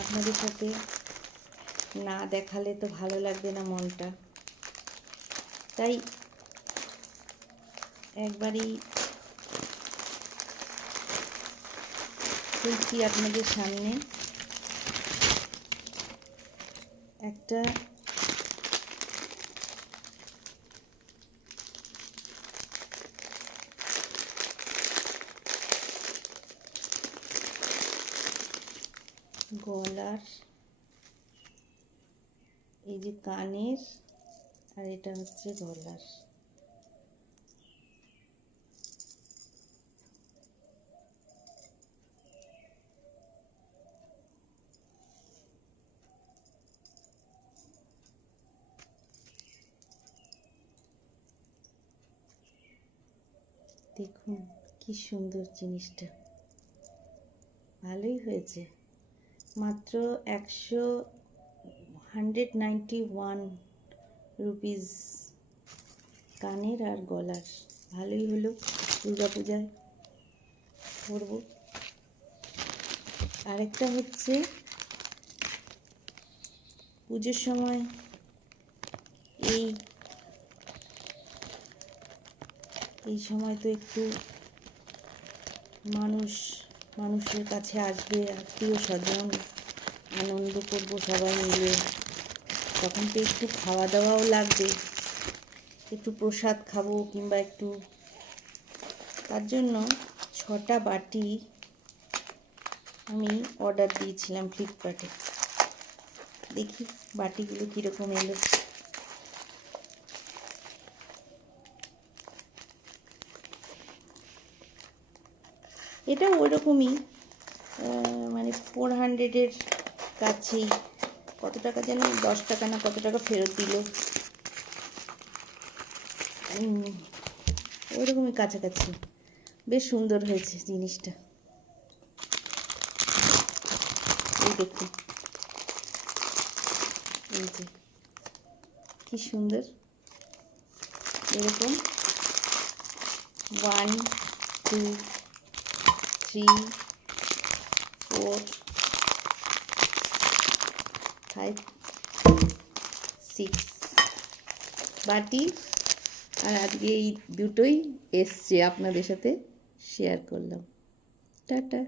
আপনাদের সাথে না দেখালে তো ভালো লাগবে না মনটা, তাই একবারই খুলছি আপনাদের সামনে। একটা গলার, এই যে কানের, আর এটা হচ্ছে গলার। দেখুন কি সুন্দর জিনিসটা, ভালোই হয়েছে। মাত্র 191 রুপিস কানের আর গলার। ভালোই হলো, দুর্গাপূজায় পরবো। আরেকটা হচ্ছে পুজোর সময় এই সময় তো একটু মানুষের কাছে আসবে, আত্মীয় স্বজন, আনন্দ করবো সবাই মিলে, তখন তো একটু খাওয়া দাওয়াও লাগবে, একটু প্রসাদ খাবো কিংবা একটু, তার জন্য 6টা বাটি আমি অর্ডার দিয়েছিলাম ফ্লিপকার্টে। দেখি বাটিগুলো কীরকম এলো। এটা ওরকমই, মানে 400-এর কাছেই। কত টাকা যেন, 10 টাকা না কত টাকা ফেরত দিল, ওরকমই কাছাকাছি। বেশ সুন্দর হয়েছে জিনিসটা। এই দেখুন, এই যে কি সুন্দর, এরকম 1 2 3 4 5 6 বাটি। আর আজকে এই দুটোই এসছে, আপনাদের সাথে শেয়ার করলাম। টাটা।